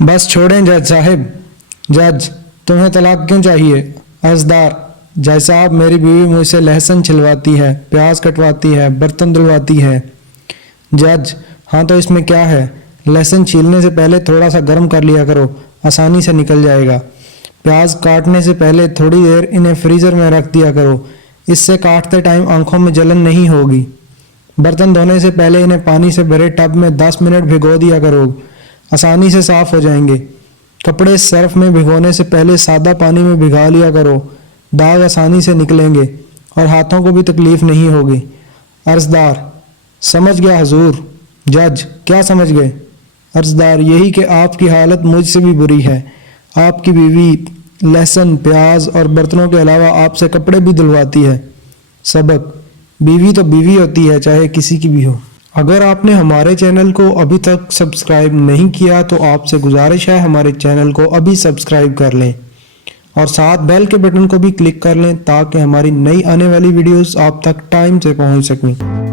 बस छोड़ें जज साहब। जज, तुम्हें तलाक क्यों चाहिए? अर्जदार, जज साहब मेरी बीवी मुझसे लहसुन छिलवाती है, प्याज कटवाती है, बर्तन धुलवाती है। जज, हाँ तो इसमें क्या है? लहसुन छीलने से पहले थोड़ा सा गर्म कर लिया करो, आसानी से निकल जाएगा। प्याज काटने से पहले थोड़ी देर इन्हें फ्रीज़र में रख दिया करो, इससे काटते टाइम आंखों में जलन नहीं होगी। बर्तन धोने से पहले इन्हें पानी से भरे टब में 10 मिनट भिगो दिया करो, आसानी से साफ हो जाएंगे। कपड़े सर्फ में भिगोने से पहले सादा पानी में भिगा लिया करो, दाग आसानी से निकलेंगे और हाथों को भी तकलीफ नहीं होगी। अर्जदार, समझ गया हुजूर। जज, क्या समझ गए? अर्जदार, यही कि आपकी हालत मुझसे भी बुरी है। आपकी बीवी लहसुन, प्याज और बर्तनों के अलावा आपसे कपड़े भी धुलवाती है। सबक, बीवी तो बीवी होती है, चाहे किसी की भी हो। अगर आपने हमारे चैनल को अभी तक सब्सक्राइब नहीं किया तो आपसे गुजारिश है हमारे चैनल को अभी सब्सक्राइब कर लें और साथ बेल के बटन को भी क्लिक कर लें ताकि हमारी नई आने वाली वीडियोस आप तक टाइम से पहुंच सकें।